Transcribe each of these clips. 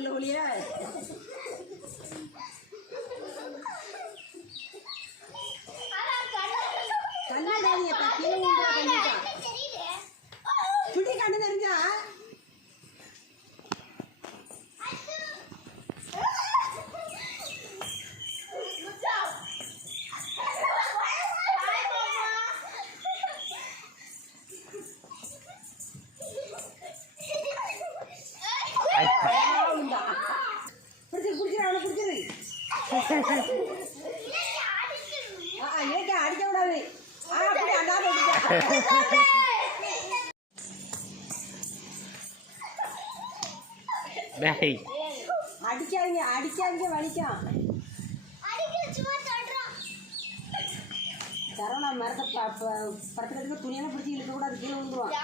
ஓடல ஒளியா சுட்டி கண்டு தெரிஞ்சா அடிக்க கூடாது அடிக்காதீங்க அடிக்காதீங்க வலிக்கும் சரவணா மரத்தை படுத்துக்கிறதுக்கு துணியெல்லாம் பிடிச்சி இழுக்க கூடாது கீழே விழுந்துருவான்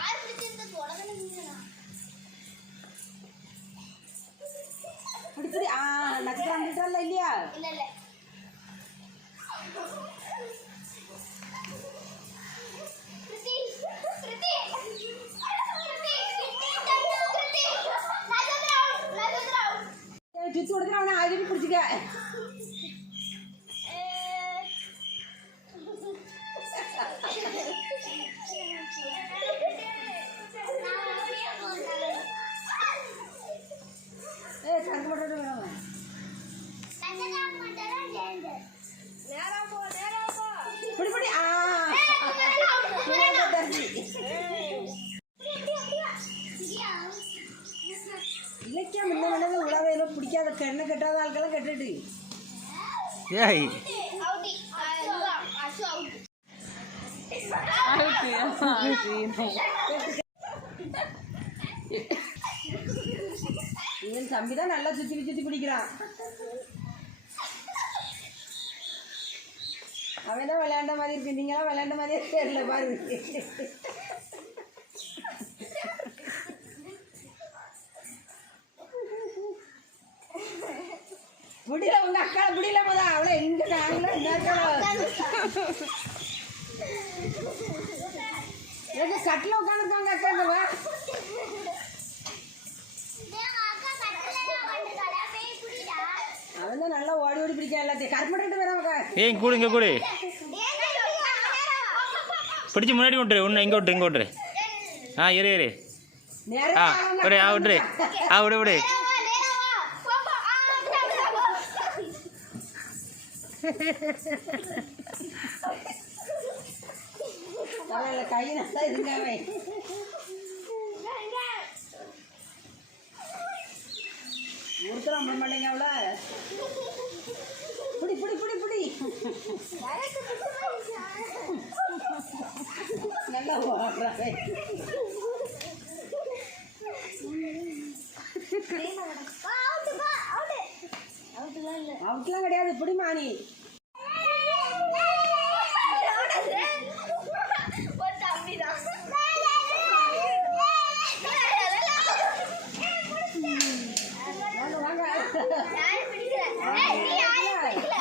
பிடிச்சி நட்சத்திரம் வந்துட்டால இல்லையா சுத்தி கொடுக்குற அவனை அழுவி பிடிச்சிக்க கணக்கு மட்டும் வேணும் பிடி பிடி இலக்கியா முன்ன முன்னது உலகையில பிடிக்காத கண்ணை கட்டாத ஆட்கெல்லாம் கட்டுட்டு ஏய் இவன் தம்பிதான் நல்லா சுத்தி சுத்தி பிடிக்கிறான் அவன் தான் விளையாண்ட மாதிரி இருக்கு நீங்களாம் விளையாண்ட மாதிரியே தெரியல பாருங்க முடியல உங்க அக்கா முடியல போதா அவளை எங்க நாங்களும் எங்க கட்டில உட்காந்துருக்காங்க அக்கா அவன் தான் நல்லா ஓடி ஓடி பிடிக்க எல்லாத்தையும் கருப்பட்டு வரவங்க ஏன் கூடு இங்கே கூடு பிடிச்சி முன்னாடி விட்டுரு ஒன்று எங்கே விட்டுரு இங்கே விட்டுரு ஏறு ஏறு விடு விட்டுரு விடு விடு கை நல்லா இருக்காவே ஒருத்தரம் பண்ண மாட்டேங்க அவள புடி புடி புடி புடி நல்லா ஓடுறாவே அவுட்லாம் கிடையாது புடிமா நீ